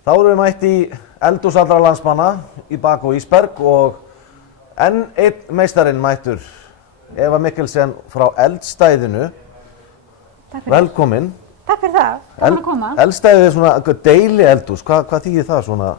Þá erum við mætt í eldhús allra landsmanna í Bak og Ísberg og enn einn meistarinn mættur, Eva Mikkelsen frá Eldstæðinu. Velkomin. Takk fyrir það, gaman að koma. Eldstæðið er svona deili eldhús, hvað þýðir það svona?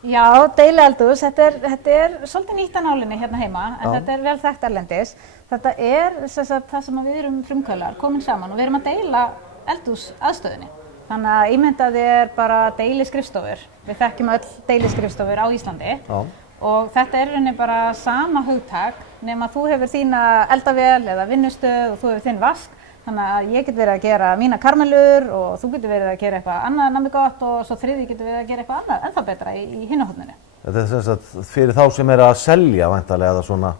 Já, deili eldhús, þetta er svolítið nýtt á nálinni hérna heima, en þetta er vel þekkt erlendis. Þetta er það sem við erum frumkvöðlar, komin saman og við erum að deila eldhús aðstöðunni. Þannig að ímyndaði er bara deiliskrifstofur. Við þekkjum öll deiliskrifstofur á Íslandi. Já. Og þetta er rauninni bara sama hugtak, nema þú hefur þína eldavél eða vinnustöð og þú hefur þinn vask. Þannig að ég get verið að gera mína karmelur og þú getur verið að gera eitthvað annað nammi gott og svo þriði getur verið að gera eitthvað annað ennþá betra í hinu horninu. Þetta er sem sagt fyrir þá sem er að selja væntanlega eða svona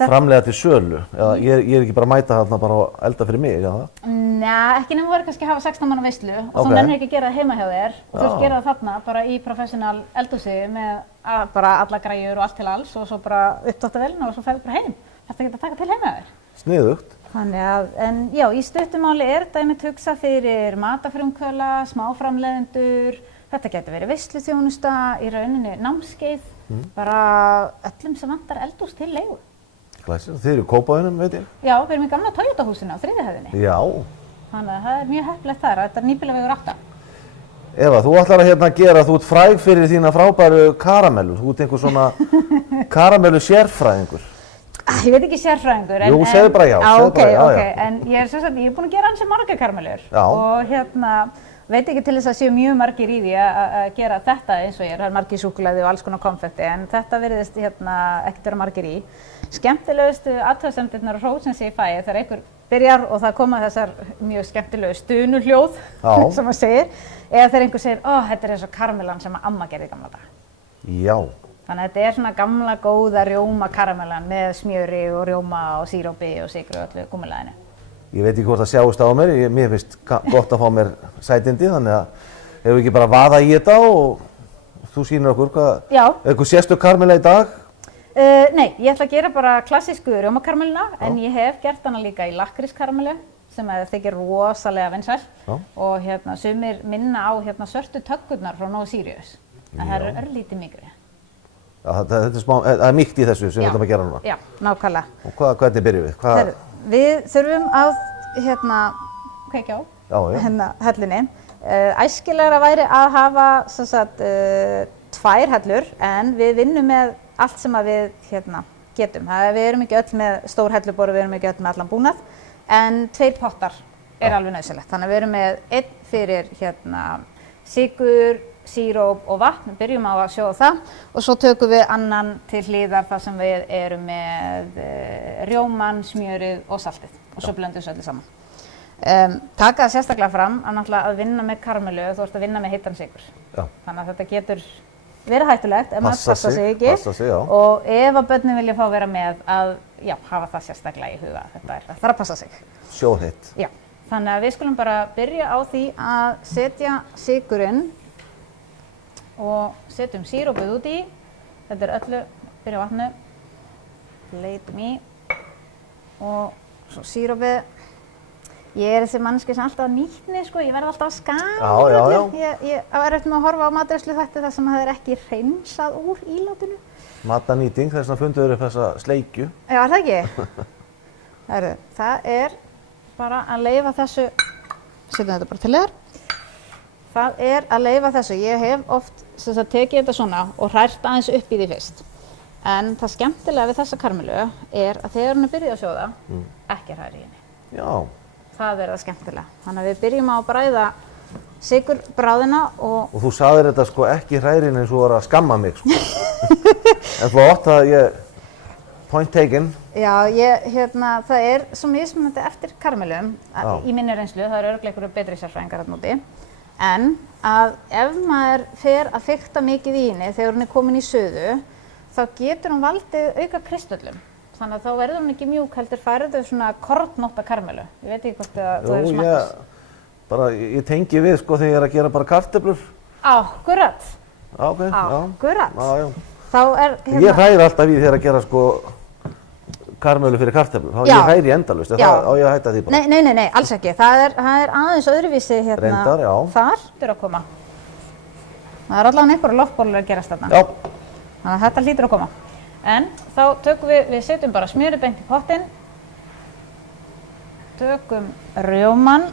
framleiða til sölu. Eða ég er ekki bara að mæta þarna bara að elda fyrir mig, eða? Nei, ekki nema verið kannski að hafa 16 manna veislu og þú nennir ekki að gera það heima hjá þér og þú vilt gera það þarna bara í professional eldhúsi með bara alla græjur og allt til alls og svo bara uppdóttavélina og svo ferðu bara heim. Þetta getur að taka til heima hjá þér. Sniðugt. Þannig að, en já, í stuttumáli er dæmið hugsa fyrir matafrumkvöðla, smáframleiðendur, þetta getur verið veisluþjónusta, í rauninni námskeið, bara öllum sem vantar eldhús til leigu. Glæsir, þið eru í Kópavoginum, veit ég? Já, við erum í gamla Toyota húsinu á 3. hæðinni. Já. Þannig að það er mjög heppilegt þar, þetta er Nýbýlavegur 8. Eva, þú ætlar að gera, þú ert fræg fyrir þína frábæru karamellur, þú ert einhver svona karamellu sérfræðingur. Ég veit ekki sérfræðingur, en... Jú, segðu bara já, en ég er búin að gera ansi margar karamelur og veit ekki til þess að séu mjög margir í því að gera þetta eins og ég það er margir súkkulaði og alls konar konfetti, en þetta virðist ekkert vera margir í. Skemmtilegustu athugasemdirnar og hrós sem ég fæ þegar einhver byrjar og það koma þessar mjög skemmtilegu stunuhljóð sem maður segir, eða þegar einhver segir, þetta er eins og karamellan sem amma gerði í gamla daga. Já. Þannig að þetta er svona gamla góða rjóma karamellan með smjöri og rjóma og sírópi og sykri og öllu gúmmulaðinu. Ég veit ekki hvort það sjáist á mér, mér finnst gott að fá mér sætindi, þannig að hefur ekki bara vaða í þetta og þú sýnir okkur eitthvað sérstök karamella í dag? Nei, ég ætla að gera bara klassísku rjómakarmelina, en ég hef gert hana líka í lakkrískaramellu sem þykir rosalega vinsæl og sumir minna á svörtu töggurnar frá Nóa Sirius, en það eru örlítið mýkri. Það er mýkt í þessu sem við ætlum að gera núna? Já, nákvæmlega. Og hvernig byrjum við? Við þurfum að kveikja á hellinni. Æskilegra væri að hafa 2 hellur, en við vinnum með allt sem við getum. Við erum ekki öll með stór helluborð, við erum ekki öll með allan búnað, en 2 pottar er alveg nauðsynlegt. Þannig að við erum með 1 fyrir sykur, síróp og vatn, við byrjum á að sjóða það og svo tökum við annan til hliðar þar sem við erum með rjóman, smjörið og saltið og svo blöndum við öllu saman. Taka það sérstaklega fram að náttúrulega að vinna með karamellu, þú ert að vinna með heitan sykur. Þannig að þetta getur verið hættulegt ef maður passa sig ekki og ef að börnin vilja fá vera með að hafa það sérstaklega í huga, þetta þarf að passa sig. Sjóðheitt. Já, þannig að við skulum bara byrja á því að setja sykurinn og setjum sírópið út í, þetta er öllu, byrja á vatnu, leitum í og svo sírópið. Ég er þessi mannski sem alltaf nýtni, ég verð alltaf að skama öllu. Ég á erfitt með að horfa á matreiðslu þætti þar sem það er ekki hreinsað úr ílátinu. Matarnýting, þess vegna fundu þau upp þessa sleikju. Já, er það ekki? Það er bara að leyfa þessu, setjum þetta bara til þér. Það er að leyfa þessu. Ég hef oft tekið þetta svona og hrært aðeins upp í því fyrst. En það skemmtilega við þessa karamellu er að þegar hún er byrjuð að sjóða, ekki hræra í henni. Já. Það er það skemmtilega. Þannig að við byrjum á að bræða sykurbráðina og... Og þú sagðir þetta ekki hrærin eins og var að skamma mig, En flott að point taken. Já, það er svo mismunandi eftir karamellum í minni reynslu, það eru örugglega einhverjir betri sérfræðingar þarna úti. En að ef maður fer að fikta mikið í henni þegar hún er komin í suðu, þá getur hún valdið auka kristöllum. Þannig að þá verður hún ekki mjúk, heldur færðu svona kornótta karamellu. Ég veit ekki hvort þú hefur smakkað. Ég tengi við þegar ég er að gera bara kartöflur. Akkurat. Akkurat. Ég hræri alltaf í þegar að gera karamellu fyrir kartöflur. Þá ég hræri endalaust. Á ég að hætta því bara? Nei, alls ekki. Það er aðeins öðruvísi Reyndar, já. Þar. Þetta er að koma. Það allavega einhverjar loftbólur að gerast þarna. Já. Þannig að þetta hlýtur að koma. En þá tökum við setjum bara smjörið beint í pottinn. Tökum rjómann.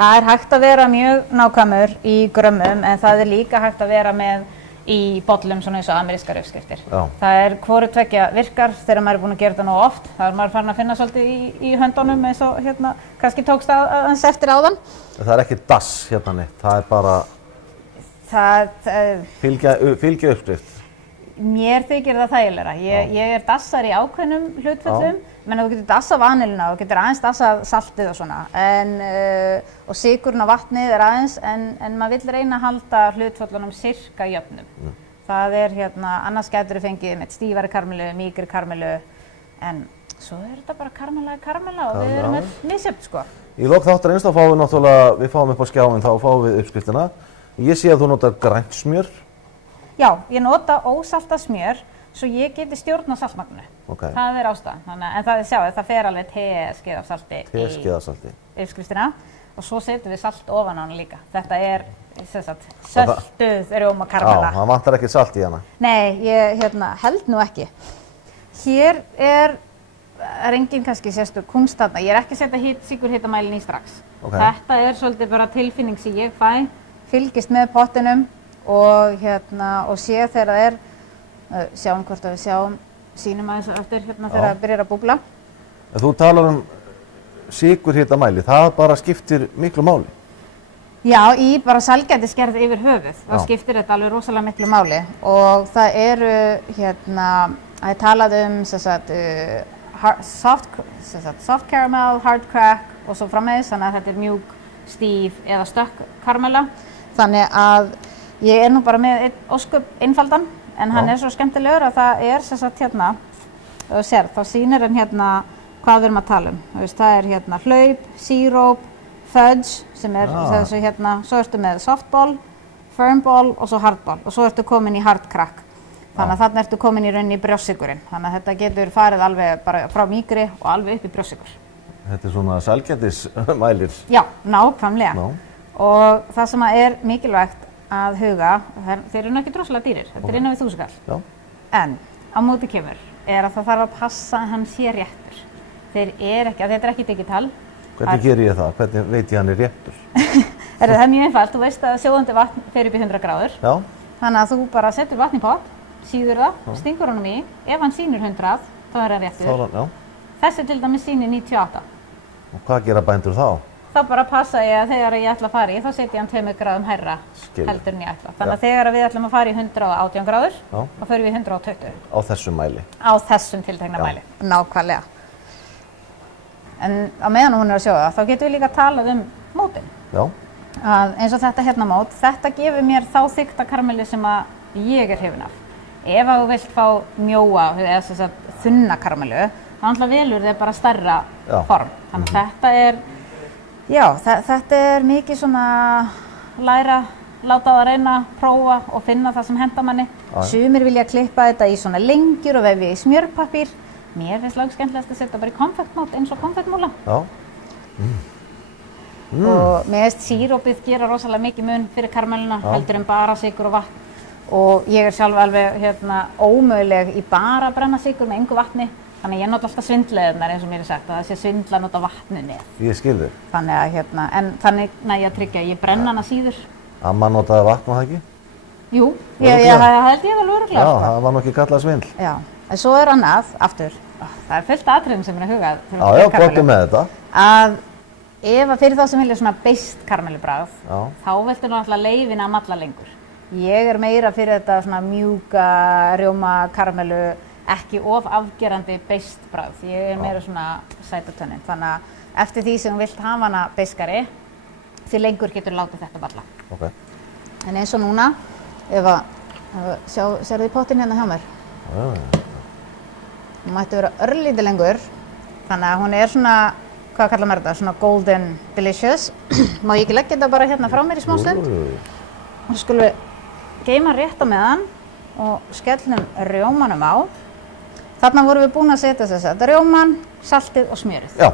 Það hægt að vera mjög nákvæmur í grömmum en það líka hægt að vera með í bollum svona eins og amerískar uppskriftir. Já. Það hvoru tveggja virkar þegar maður búinn að gera þetta nógu oft. Það maður farin að finna svolítið í höndunum eins og kannski tókst aðeins eftir áðan. Það ekki dass neitt, það bara fylgja uppskrift. Mér þykir það þægilegra. Ég dassar í ákveðnum hlutföllum, menn þú getur dassað vaniluna og getur aðeins dassað saltið og svona. Og sykurinn og vatnið aðeins, en maður vill reyna að halda hlutföllunum sirka jöfnum. Það annars getur fengið með stífari karmelu, mýkri karmelu, en svo þetta bara karmela og við erum misjöfn, sko. Í lok þáttarins þá fáum við náttúrulega, við fáum upp á skjáinn, þá fáum við uppskriftina. Ég sé að þú notar grænt smjör. Já, ég nota ósaltað smjör svo ég geti stjórnað saltmagninu. Okay. Það ástæðan. En það fer alveg teskeið af salti í uppskriftina og svo setjum við salt ofan á hana líka. Þetta söltuð rjómakarmela. Já, það vantar ekki salt í hana. Nei, ég held nú ekki. Hér er engin kannski sérstök kúnst þarna. Ég ekki að setja sykurhitamælinn í strax. Okay. Þetta svolítið bara tilfinning sem ég fæ. Fylgist með pottinum og sé þegar það sjáum hvort að við sýnum aðeins eftir þegar það byrjar að búbla. Þú talar sykurhitamæli, það bara skiptir miklu máli. Já, í bara sælgætisgerð yfir höfuð, þá skiptir þetta alveg rosalega miklu máli og það það talað soft caramel, hard crack og svo framvegis, þannig að þetta mjúk, stíf eða stökk karmela. Þannig að ég nú bara með einn ósköp einfaldan, en hann svo skemmtilegur að það þú sér, þá sýnir hann hvað við erum að tala um. Það hlaup, síróp, fudge, sem þessu svo ertu með softball, firmball og svo hardball og svo ertu komin í hard crack. Þannig að þarna ertu komin í rauninni í brjóstsykurinn. Þannig að þetta getur farið alveg bara frá mýkri og alveg upp í brjóstsykur. Þetta svona sælgætismælir. Já, nákvæmlega. Og það sem mikilvægt að huga, þeir eru ekki droslega dýrir, þetta innan við 1000 kall. En á móti kemur að það þarf að passa að hann sé réttur. Þetta ekki digital. Hvernig ger ég það? Hvernig veit ég hann réttur? Það mjög einfalt, þú veist að sjóðandi vatn fer upp í 100 gráður. Já. Þannig að þú bara setur vatn í pott, síður það, stingur honum í, ef hann sýnir 100, þá hann réttur. Þessi til dæmis sýnir 98. Og hvað gera bændur þá? Þá bara passa ég að þegar ég ætla að fara í, þá setja ég hann 2 gráðum hærra heldur en ég ætla. Þannig að þegar við ætlum að fara í 118 gráður, þá förum við í 120. Á þessum mæli? Á þessum tiltekna mæli, nákvæmlega. En á meðan hún að sjóða, þá getum við líka talað mótin. Já. Eins og þetta mót, þetta gefur mér þá þykta karmelu sem ég hrifin af. Ef þú vilt fá mjóa, eða þunna karmelu, þá velur þið bara stærra form. Þannig að þetta mikið svona læra, láta það reyna, prófa og finna það sem henta manni. Sumir vilja klippa þetta í svona lengjur og vefja í smjörpappír. Mér finnst langskemmtilegast að setja bara í konfektmót eins og konfektmúla. Já. Og mér finnst sírópið gera rosalega mikið mun fyrir karmeluna, heldur en bara sykur og vatn. Og ég sjálf alveg ómöguleg í bara að brenna sykur með engu vatni. Þannig að ég nota alltaf svindleðunar eins og mér sagt, að það sé svindla að nota vatnu með. Ég skil þig. Þannig að en þannig næ ég að tryggja, ég brenna hana síður. Amma notaði vatn, var það ekki? Jú, það held ég alveg örugglega. Já, það var nú ekki kallað svindl. Já, en svo annað, aftur, það fullt atriðum sem að huga. Já, gott með þetta. Að ef fyrir þá sem vilja svona beist karmelubragð, þá viltu náttúrulega leyfina að malla lengur. Ég meira fyrir þetta svona mjúka, rjóma, karmelu, ekki of afgerandi beist bragð. Ég meira svona sætatönnin. Þannig að eftir því sem þú vilt hafa hana beiskari, því lengur getur látið þetta balla. Okay. En eins og núna, sérðu í pottinn hérna hjá mér? Hún mætti vera örlítið lengur, þannig að hún svona, hvað kallar maður þetta, svona golden delicious. Má ég ekki leggja þetta bara hérna frá mér í smá stund? Og svo skulum við geyma rétt á meðan og skellum rjómanum á. Þarna vorum við búin að setja þetta rjóman, saltið og smjörið. Já.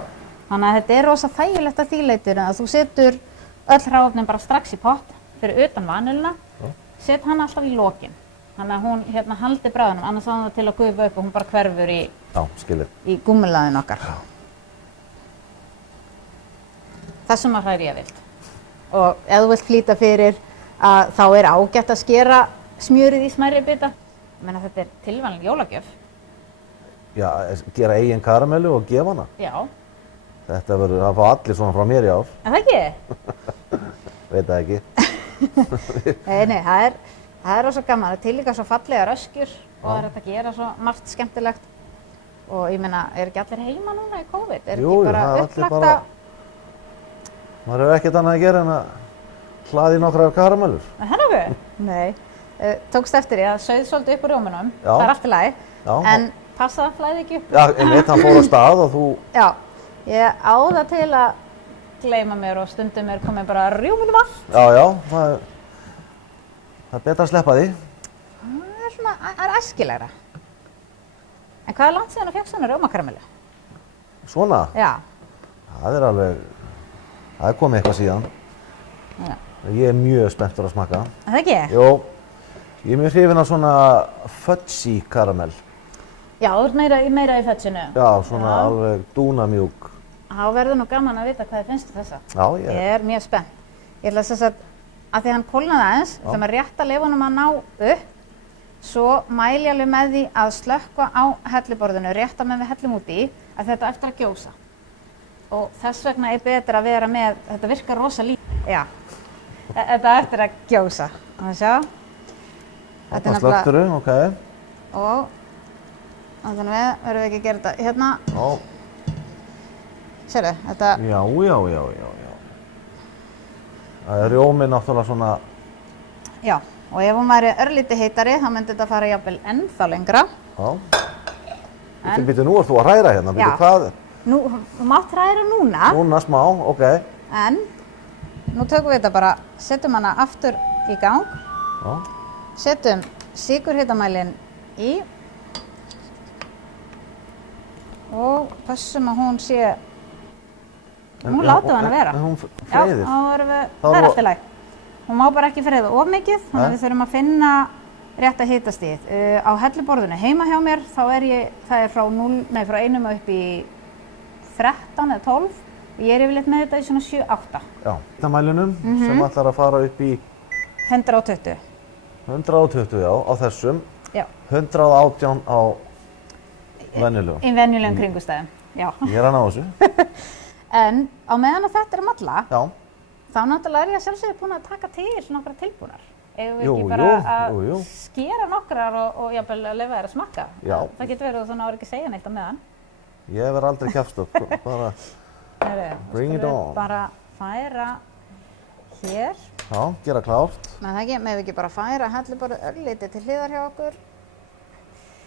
Þannig að þetta rosa þægilegt að því leytinu að þú setur öll hráefnin bara strax í pott fyrir utan vaniluna, set hana alltaf í lokin. Þannig að hún haldi bragðunum, annars á það til að gufa upp og hún bara hverfur í gúmmulaðin okkar. Þessum að hræri ég vilt. Og ef þú vilt flýta fyrir að þá er ágætt að skera smjörið í smærri bita. Ég meina þetta er tilvalin jólagjöf. Já, gera eigin karamellu og gefa hana? Já. Þetta verður að fá allir svona frá mér í ár. Er það ekki? Veit það ekki. Nei, það er rosa gaman. Það er til líka svo fallegar öskjur og það er hægt að gera svo margt skemmtilegt. Og ég meina, er ekki allir heima núna í COVID? Er ekki bara upplagt að... Maður hefur ekkert annað að gera en að hlaði nokkrar karamellur. Það er nokkuð? Nei. Tókst eftir því að sauð svolítið upp úr rjómunum. Það er allt í lagi. En passa það flæði ekki upp. Já, einmitt, hann fór á stað og þú... Já, ég á það til að gleyma mér og stundum er komið bara rjómunum allt. Já, það er betra að sleppa því. Það er æskilegra. En hvað er langt síðan að fékk svona rjómakaramellu? Svona? Já. Það er komið eitthvað síðan. Já. Ég er mjög spenntur að smakka. Er það ekki? Jó, ég er mjög hrifinn af svona fudgy karamell. Já, þú ert meira í fudginu. Já, svona alveg dúnamjúk. Þá verður nú gaman að vita hvað þið finnst þessa. Já, ég er mjög spennt. Ég ætla þess að því hann kólnaði aðeins, ætla maður rétt að leyfa honum að ná upp, svo mæli ég alveg með því að slökkva á helluborðinu, rétt að með við hellum út í, að þetta eftir að gjósa. Og þess vegna er betra að vera með, þetta virkar rosa lítið. Já, þetta eftir að gjósa. Það sjá. Þetta slökktur, ok. Og þannig verðum við ekki að gera þetta hérna. Já. Sérðu, þetta... Já. Það er rjóminn náttúrulega svona... Já, og ef hún væri örlítið heitari, þá myndi þetta fara jafnvel ennþá lengra. Já. Býttu, nú ert þú að hræra hérna, býttu hvað? Nú, þú mátt hræra núna. Núna smá, ok. En, nú tökum við þetta bara, setjum hana aftur í gang. Já. Setjum sykurhitamælinn í. Og passum að hún sé... Hún látum hann að vera. En hún freyðir. Já, það er allt í lagi. Hún má bara ekki freyða of mikið, þannig að við þurfum að finna rétta hitastigið. Á helluborðinu heima hjá mér, þá það er frá 1 og upp í 13 eða 12. Ég er yfirleitt með þetta í svona 7-8. Já, hitamælinum sem ætlar að fara upp í... 120. 120, já, á þessum. Já. 118 á venjulegum. Í venjulegum kringumstæðum, já. Ég er að ná þessu. En á meðan að þetta er að malla, já. Þá náttúrulega er ég sjálfsögðu búin að taka til nokkra tilbúnar. Eigum við ekki bara að skera nokkrar og jafnvel að leyfa þér að smakka? Já. Það getur verið að þú náður ekki að segja neitt á meðan. Ég verð aldrei kjafstökk, bara bring it on. Bara færa hér. Já, gera klárt. Með það ekki, með ekki bara færa helluborðið örlítið til hliðar hjá okkur.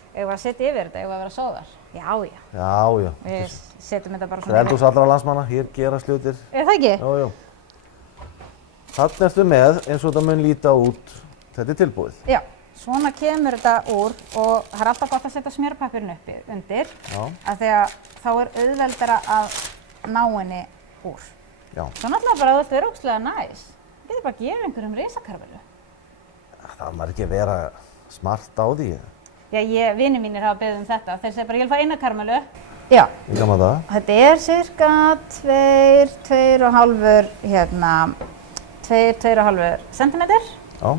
Eigum við að setja yfir þetta, eigum við að vera sóðar? Já. Já. Við setjum þetta bara svona. Það er eldhús allra landsmanna, hér gerast hlutir. Er það ekki? Já. Þarna ertu með eins og þetta mun líta út, þetta er tilbúið. Já, svona kemur þetta úr og það er alltaf gott að setja smjörpappírinn uppi undir. Já. Af því að þá er auðveldara að ná henni úr. Já. Svo náttúrulega bara þetta er ógeðslega næs. Það getur bara að gefa einhverjum risakarvellu. Það maður ekki að vera smart á því. Já, vinir mínir hafa beðið þetta. Þeir segja bara, ég vil fá eina karamellu. Já. Í gamla daga. Þetta er cirka 2,5 centimeter. Já.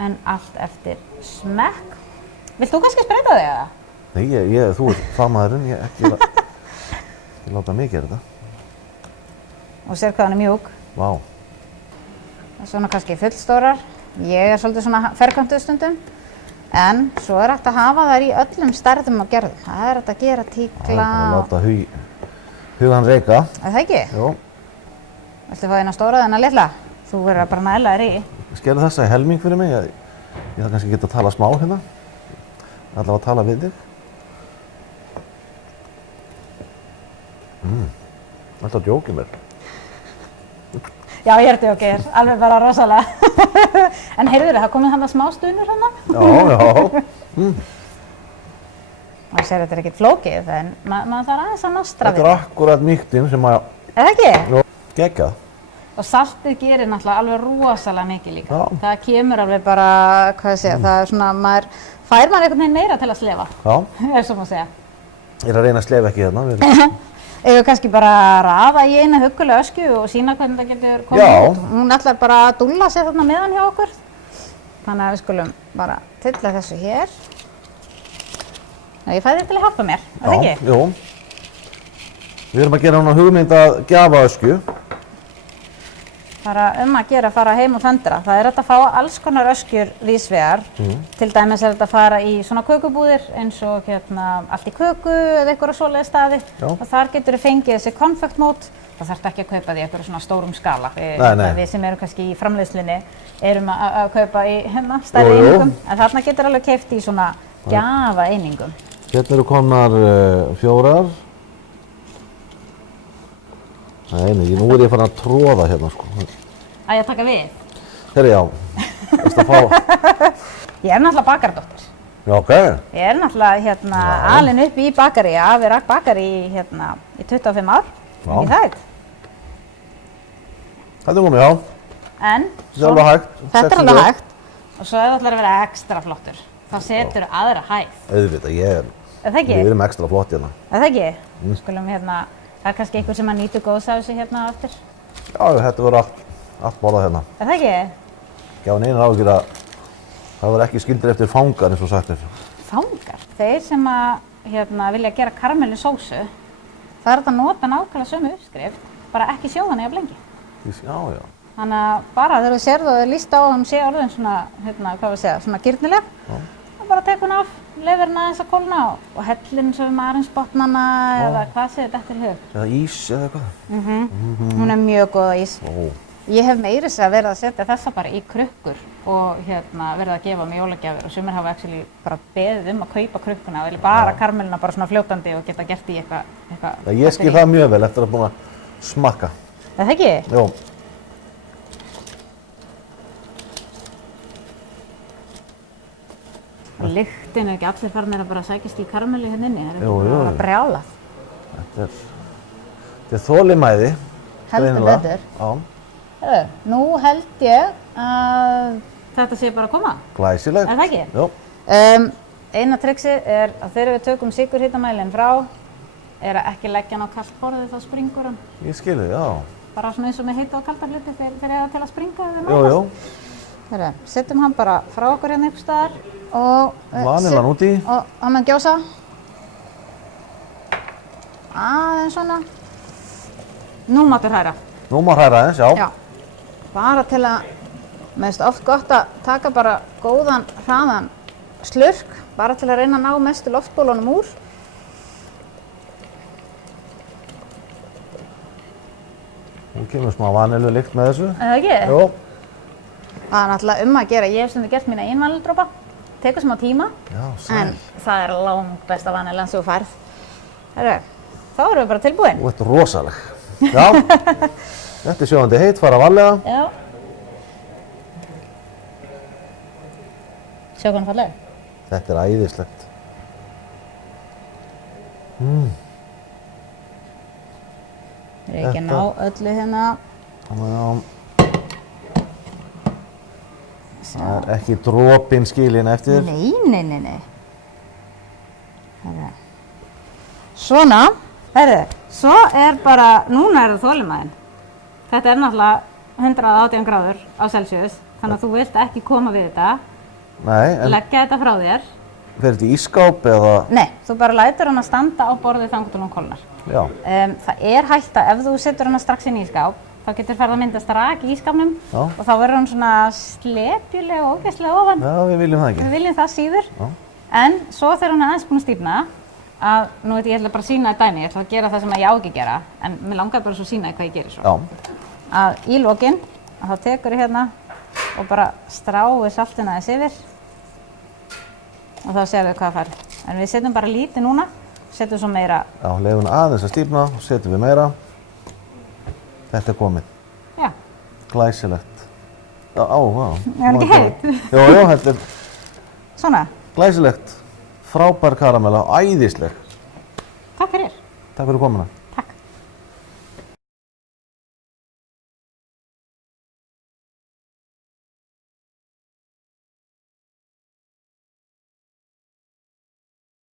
En allt eftir smekk. Vilt þú kannski spreyta þig eða? Nei, þú ert fagmaðurinn, ég ekki láta mig gera þetta. Og sér hvað hann er mjúk. Vá. Svona kannski fullstórar. Ég er svolítið svona ferkantuð stundum. En svo er hægt að hafa þær í öllum stærðum og gerðum. Það er hægt að gera tíkla. Og láta hugan reika. Er það ekki? Jú. Viltu fá eina stóra eða eina litla? Þú verður bara nælaðir í. Skerðu þessa í helming fyrir mig. Ég þarf kannski ekki að tala smá hérna. Allavega að tala við þig. Alltaf að djóki mér. Já, ég er djókir. Alveg bara rosalega. En heyrður það komið þarna smá stunur hérna? Já. Og sér þetta er ekkert flókið, en maður þarf aðeins að nostra við. Þetta er akkurat mýktinn sem að... Er það ekki? Geggjað. Og saltið gerir náttúrulega alveg rosalega mikið líka. Já. Það kemur alveg bara, hvað ég segja, það er svona, fær maður einhvern veginn meira til að slefa. Já. Er svo maður segja. Ég er að reyna að slefa ekki hérna. Eða kannski bara raða í eina huggulega öskju og sína hvernig það getur komið út. Hún ætlar bara að dúlla sér þarna meðan hjá okkur. Þannig að við skulum bara tylla þessu hér. Ég fæ þér til að hjálpa mér, er það ekki? Jú. Við erum að gera núna hugmynd að gjafa öskju. Bara að gera að fara heim og föndra. Það er hægt að fá alls konar öskjur víðsvegar. Til dæmis er þetta að fara í svona kökubúðir eins og allt í köku eða einhverja svoleiðis staði. Og þar getur þú fengið þessi konfektmót. Það þarf ekki að kaupa því einhverju svona stórum skala. Við sem erum kannski í framleiðslunni erum að kaupa í stærri einingum. En þarna getur alveg keypt í svona gjafa einingum. Hérna eru komnar 4. Nei, nú er ég farin að tróða hérna, sko. Að ég taka við? Herri, já. Veist að fá... Ég er náttúrulega bakardóttir. Já, ok. Ég er náttúrulega alin upp í bakarí, afi rak bakarí í 25 ár. Ekki það? Þetta er komið, já. En? Þetta er alveg hægt. Þetta er alveg hægt. Og svo ef þú ætlar að vera ekstra flottur, þá setur þú aðra hæð. Auðvitað, við erum ekstra flott hérna. Það ekki? Skulum það er kannski einhver sem að nýtu góðs af þessu hérna aftur. Já, þetta verður allt borðað hérna. Það ekki? Já, neina áhyggjur að það verður ekki skildir eftir fangar eins og sagt er. Fangar? Þeir sem að vilja gera karamellusósu, það er að nota nákvæmlega sömu uppskrift, bara ekki sjóða hana jafn lengi. Já, já. Þannig að bara þegar þú sérðu og þið líst á að hún sé orðin svona, svona gyrnileg, þá bara tek hún af, leyfir hana aðeins að kólna og hellin svo marinsbotnana eða hvað sé þetta eftir hug. Eða ís eða eitthvað? Hún er mjög góð á ís. Ég hef meira þess að verið að setja þessa bara í krukkur og verið að gefa mig jólagjafir og sumir hafa actually bara beðið að kaupa krukkuna og vilja bara karmelina bara svona fljótandi og geta gert í eitthvað. Ég skil það mjög vel eftir að búin að smakka. Er það ekki? Jú. Lyktin er ekki allir farnir að bara sækjast í karamellu hérna inni, það er ekki bara brjálað. Þetta er þolinmæði. Heldur betur. Já. Nú held ég að þetta sé bara að koma. Glæsilegt. Er það ekki? Jú. Eina trixið er að þegar við tökum sykurhitamælinn frá, er að ekki leggja hann á kalt borðið þá springur hann. Ég skil þig, já. Bara svona eins og með heita og kalda hluti þegar það til að springa þegar mælast. Jú. Setjum hann bara frá okkur hérna einhvers staðar og vanillan úti og hann með gjósa aðeins svona. Nú máttu hræra. Nú má hræra aðeins, já. Bara til að, mér finnst oft gott að taka bara góðan hraðan slurk, bara til að reyna að ná mestu loftbólunum úr. Nú kemur smá vanilulykt með þessu. Er það ekki? Jú. Það er náttúrulega að gera. Ég hef stundum gert mína eigin vanildrópa. Tekur smá tíma. Já, sæl. En það er langbesta vaniljan sem þú færð. Þá erum við bara tilbúin. Þú ert rosaleg. Já. Þetta er sjóðandi heitt, fara varlega. Já. Sjá hvernig falleg. Þetta er æðislegt. Við erum ekki að ná öllu hérna. Já. Það er ekki dropinn skilinn eftir. Nei. Svona, svo er bara, núna er það þolinmæðin. Þetta er náttúrulega 118 gráður á Celsius, þannig að þú vilt ekki koma við þetta. Nei, en... Leggja þetta frá þér. Fer þetta í ísskáp eða... Nei, þú bara lætur hann að standa á borðið þangað til hún kólnar. Já. Það er hægt að ef þú setur hana strax inn í ísskáp, þá getur farið að myndast rak í ísskápnum og þá verður hann svona slepjuleg og ógeðslega ofan. Já, við viljum það ekki. Við viljum það síður. Já. En svo þegar hann er aðeins búin að stífna, nú veit ég ætla bara að sýna þetta dæmi, ég ætla að gera það sem ég á ekki að gera, en mér langar bara svo að sýna hvað ég gerir svo. Já. Að í lokinn, þá tekur ég hérna og bara stráir saltinu aðeins yfir og þá séum við hvað fær. En við setjum bara lítið núna, setjum svo meira. Já, leyfum aðeins að stífna, setjum við meira. Þetta er komið. Já. Glæsilegt. Já, vá. Er hann ekki heitt? Jó, þetta er... Svona? Glæsilegt. Frábær karamella, æðisleg. Takk fyrir. Takk fyrir komuna.